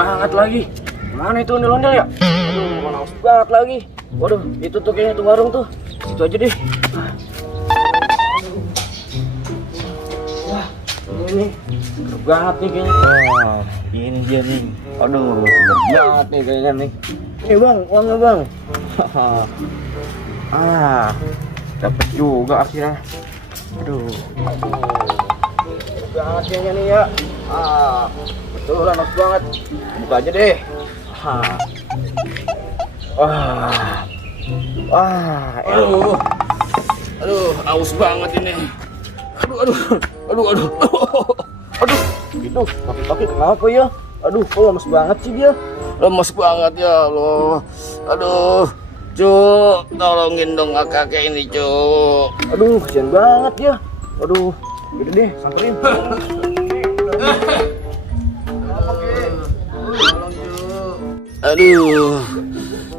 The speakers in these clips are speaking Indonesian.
banget lagi. Mana itu ondel-ondel ya? Aduh, mana haus banget lagi. Waduh, itu tuh kayaknya tuh warung tuh. Situ aja deh. Wah, ini seger banget nih kayaknya. Wah, ini dia nih. Aduh, seger banget nih kayaknya nih. Nih bang, uangnya bang. Dapet juga akhirnya. Aduh, seger banget kayaknya nih ya. Betul, enak banget. Buka aja deh. Aduh, haus banget ini. Aduh. Gitu, kaki kenapa ya? Aduh, kok lemes banget sih dia? Lemes banget ya Allah. Aduh, Cuk, tolongin dong kakek ini, Cuk. Aduh, kasihan banget ya. Aduh, udah deh, samperin. Aduh,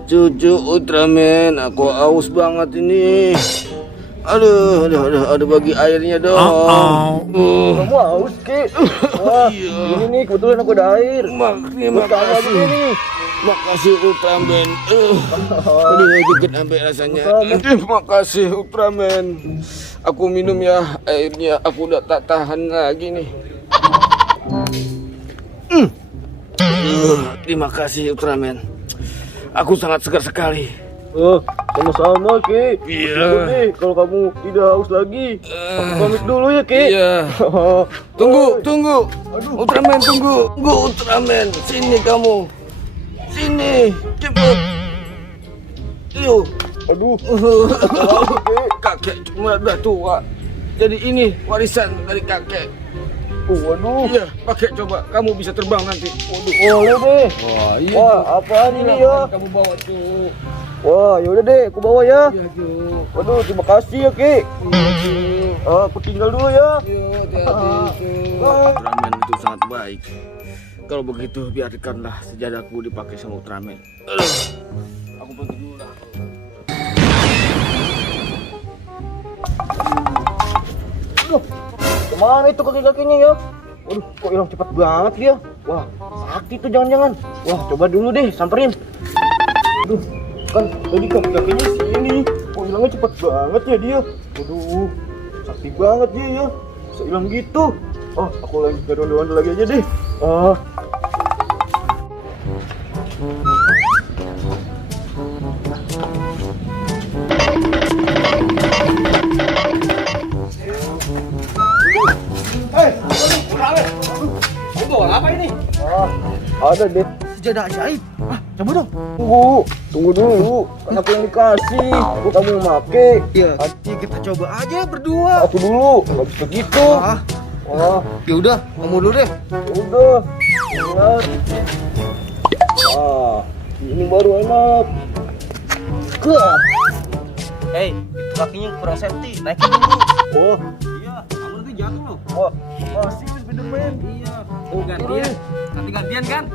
cucu Ultraman, aku haus banget ini. Aduh, bagi airnya dong. Kamu haus, Ki? Wah, ini nih, kebetulan aku ada air. Makasih. Makasih Ultraman. Aduh, dikit sampai rasanya. Makasih Ultraman. Aku minum ya airnya, aku udah tak tahan lagi nih. Terima kasih Ultraman. Aku sangat segar sekali. Sama-sama Ki. Iya. Kalau kamu tidak haus lagi, aku pamit dulu ya Ki. Iya. Tunggu. Ultraman tunggu. Ultraman, sini kamu. Sini, cepet. Yuk. Aduh. Kakek cuma udah tua. Jadi ini warisan dari kakek. Waduh. Iya, pakai coba. Kamu bisa terbang nanti. Waduh. Boleh deh. Wah, iya. Wah, apaan ini ya? Kamu bawa, Cuk. Wah, yaudah deh, aku bawa ya. Iya, Cuk. Waduh, terima kasih ya, Ki. Iya, Cuk. Aku tinggal dulu ya. Iya, hati-hati, Cuk. Ultraman itu sangat baik. Kalau begitu, biarkanlah sejadaku dipakai sama Ultraman. Aku pergi dulu lah. Kemana itu kaki-kakinya ya? Waduh, kok hilang cepat banget dia? Wah, sakti tuh jangan-jangan. Wah, coba dulu deh, samperin. Aduh, kan tadi kaki-kakinya sini. Kok hilangnya cepat banget ya dia? Waduh, sakti banget dia ya. Bisa hilang gitu. Aku lagi ke ronde-ronde lagi aja deh. Apa ini? Ada deh sejadah ajaib. Coba dong. Tunggu dulu. Kan aku yang dikasih. Kamu yang make. Iya. Kita coba aja berdua. Aku dulu. Gak bisa gitu. Ya udah, kamu dulu deh. Udah. Ingat. Ini baru enak. Hey, itu kakinya kurang safety. Naikin dulu. Iya, kamu nanti jatuh loh. Masih Spiderman. Iya. Gantian. Nanti gantian kan?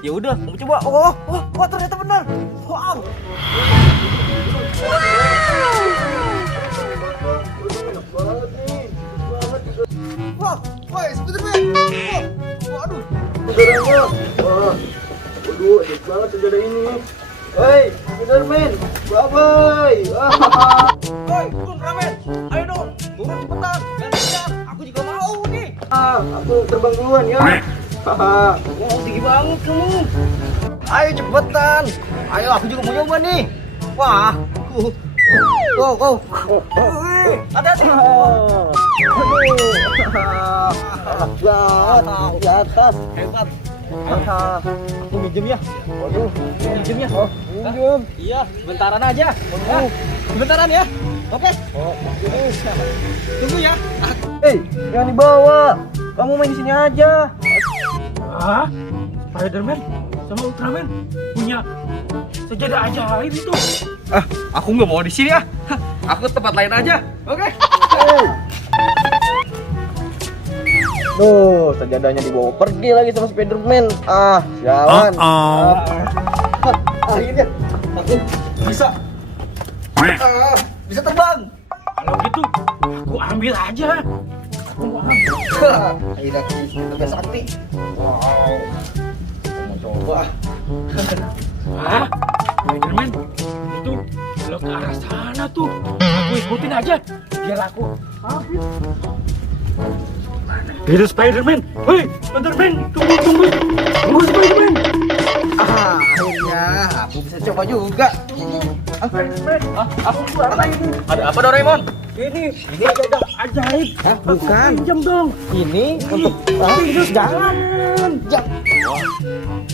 Ya udah, kamu coba. Ternyata benar. Wow. Woi, Spiderman. Waduh. Saudaranya. Waduh, enak banget saudara ini. Hei, Spiderman. Bye-bye. Hoi, Ultraman. Ayo dong, turun cepetan. Gantian. Aku juga mau nih. Aku terbang duluan ya. Wah, tinggi banget kamu. Ayo cepetan. Ayo, aku juga mau nyoba nih. Wah. Go. Hati-hati. Enak banget di atas. Hebat. Aku minjem ya. Waduh, minjem ya. Minjem. Iya, sebentaran aja. Sebentaran ya. Oke. Tunggu ya. Jangan dibawa. Kamu main di sini aja. Spiderman sama Ultraman punya sejadah ajaib itu. Aku nggak mau di sini ya. Aku tempat lain aja. Oke. Tuh, sejadahnya dibawa pergi lagi sama Spiderman. Jalan. Akhirnya aku bisa terbang. Kalau gitu, aku ambil aja. Aku mau Akhirnya kita sakti. Wow. Mau coba. Hah? Spiderman, itu belok ke arah sana tuh. Aku ikutin aja, biar aku habis. Itu Spiderman. Hei, Spiderman, tunggu Spiderman. Akhirnya aku bisa coba juga. Spiderman, aku apa ini? Ada apa Doraemon? Ini ada ajaib. Hah, bukan. Pinjam dong. Ini untuk Jangan.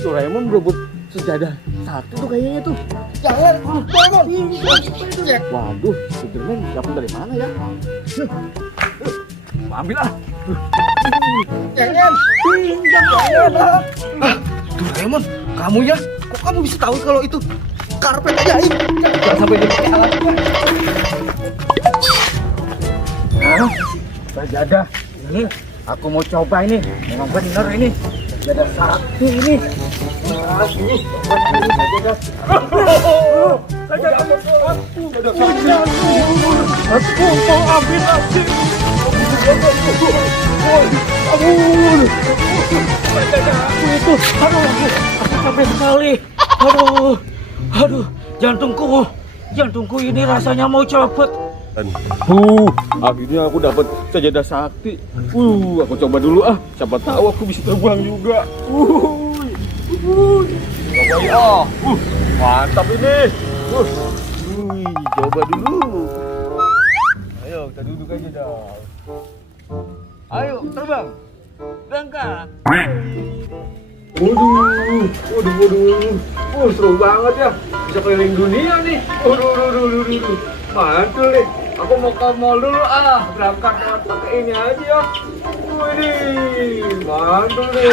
Doraemon berebut sejadah satu tuh kayaknya tuh. Jangan, Doraemon. Waduh, Spiderman dapat dari mana ya? Ambil ah. Jangan, pinjam jangan. Doraemon, kamu ya? Kok kamu bisa tahu kalau itu karpet ajaib? Jangan sampai dipakai alatnya. Hah? Sajadah ini aku mau coba ini. Memang benar ini. Sajadah sakti ini. Ini sajadah. Sajadah aku mau ambil lagi. Sajadah aku itu. Aduh, aku capek sekali. Aduh, jantungku ini rasanya mau copot. Akhirnya aku dapat sajadah sakti. Aku coba dulu ah. Siapa tahu aku bisa terbang juga. Coba ya. Mantap ini. Coba dulu. Ayo kita duduk aja dong. Ayo terbang. Berangkat. Waduh. Seru banget ya. Bisa keliling dunia nih. Waduh. Mantul nih. Aku mau ke mall dulu ah. Berangkat pakai ini aja ya. Wih, mantul nih.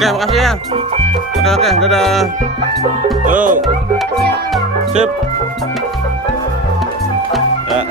Oke, makasih ya. Oke, dadah. Yuk. Sip. Ya.